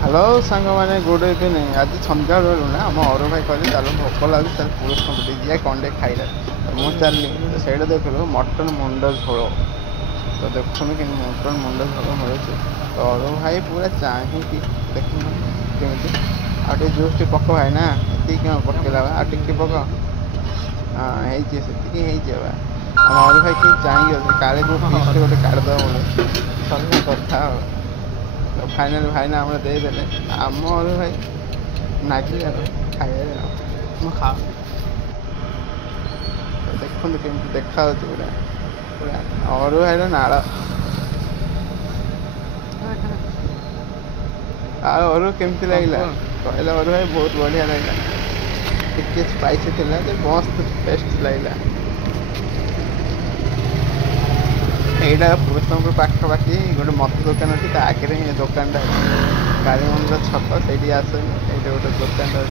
Hello ସାଙ୍ଗମାନେ, good evening. ଆଜି ସନ୍ଧ୍ୟାବେଳ ବେଳୁ ନା ଆମ ଅରୁ ଭାଇ କହିଲେ ଚାଲ ଭୋକ ଲାଗୁଛି, ତାହେଲେ ପୁରୁଷ କମ୍ପିଟି ଯିବା କଣ୍ଡେ ଖାଇବା। ମୁଁ ଚାଲିଲି ତ ସେଇଟା ଦେଖିଲୁ ମଟନ ମୁଣ୍ଡ ଝୋଳ। ତ ଦେଖୁନୁ କେମିତି ମଟନ ମୁଣ୍ଡ ଝୋଳ ମିଳୁଛି। ତ ଅରୁ ଭାଇ ପୁରା ଚାହିଁକି ଦେଖୁନ କେମିତି। ଆଉ ଟିକେ ଜୁସ୍ ଟିକେ ପକ ଭାଇ ନା, ଏତିକି କ'ଣ ପକେଇଲା ବା, ଆଉ ଟିକେ ପକ। ହଁ ହେଇଛି, ସେତିକି ହେଇଛି ବା। ଆମ ଅରୁ ଭାଇ କେମିତି ଚାହିଁକି ଅଛି, କାଳେ କେଉଁ ଫିସ୍ଟ ଗୋଟେ କାଢ଼ିଦେବ ବୋଲି ସରିଲା କଥା ଆଉ। ଫାଇନାଲ ଭାଇନା ଆମର ଦେଇଦେଲେ, ଆମ ଅରୁ ଭାଇ ନାଗିଗଲେ ଖାଇବାରେ ଆଉ। ମୁଁ ଖାଅ, ଦେଖନ୍ତୁ କେମିତି ଦେଖାଯାଉଛି ପୁରା ପୁରା ଅରୁ ଭାଇର ନାଳ। ଆଉ ଅରୁ କେମିତି ଲାଗିଲା କହିଲେ? ଅରୁ ଭାଇ ବହୁତ ବଢ଼ିଆ ଲାଗିଲା, ଟିକେ ସ୍ପାଇସି ଥିଲା ଯେ ମସ୍ତ ଟେଷ୍ଟ ଲାଗିଲା। ଏଇଟା ପୁରୁଷପୁର ପାଖାପାଖି ଗୋଟେ ମଦ ଦୋକାନ ଅଛି, ତା ଆଗରେ ହିଁ ଦୋକାନଟା ଅଛି। କାଳୀ ମନ୍ଦିର ଛକ ସେଇଠି ଆସନି, ଏଇଠି ଗୋଟେ ଦୋକାନଟା ଅଛି।